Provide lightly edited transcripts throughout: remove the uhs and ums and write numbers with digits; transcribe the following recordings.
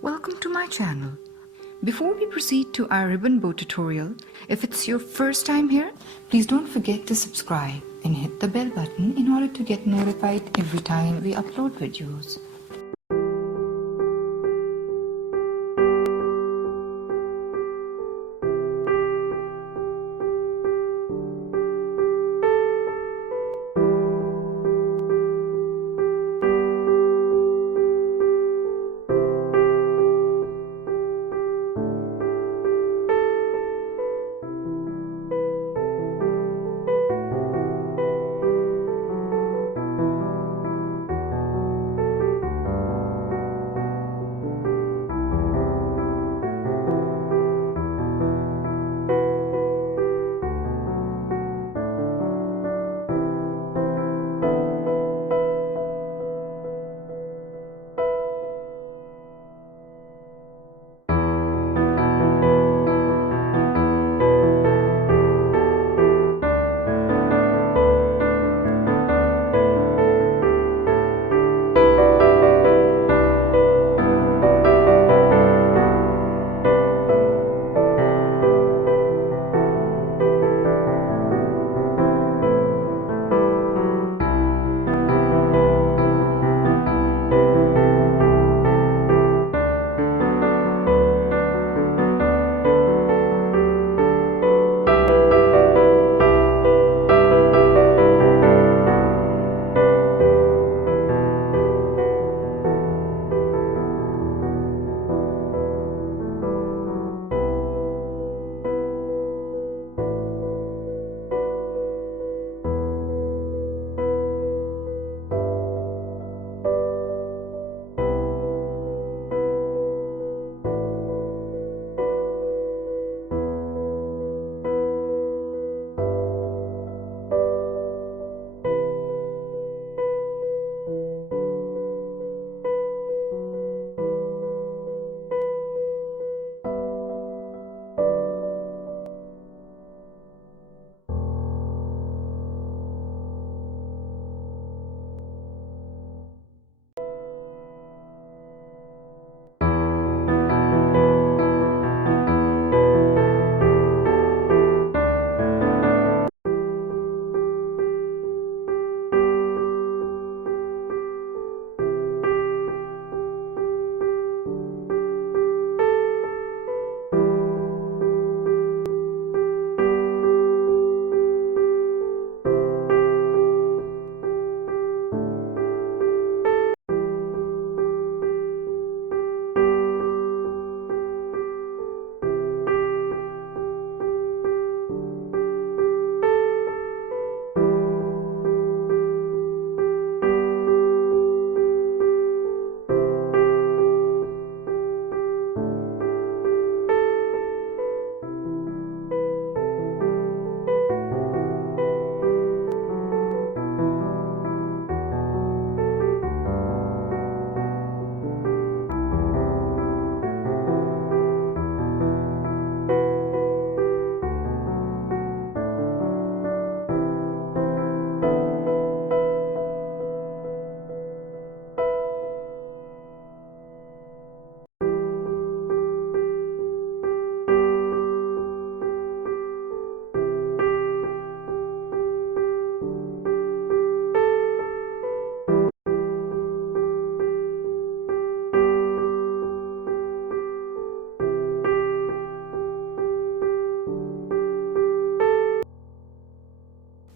Welcome to my channel. Before we proceed to our ribbon bow tutorial, if it's your first time here, please don't forget to subscribe and hit the bell button in order to get notified every time we upload videos.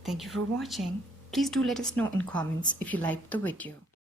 Thank you for watching. Please do let us know in comments if you liked the video.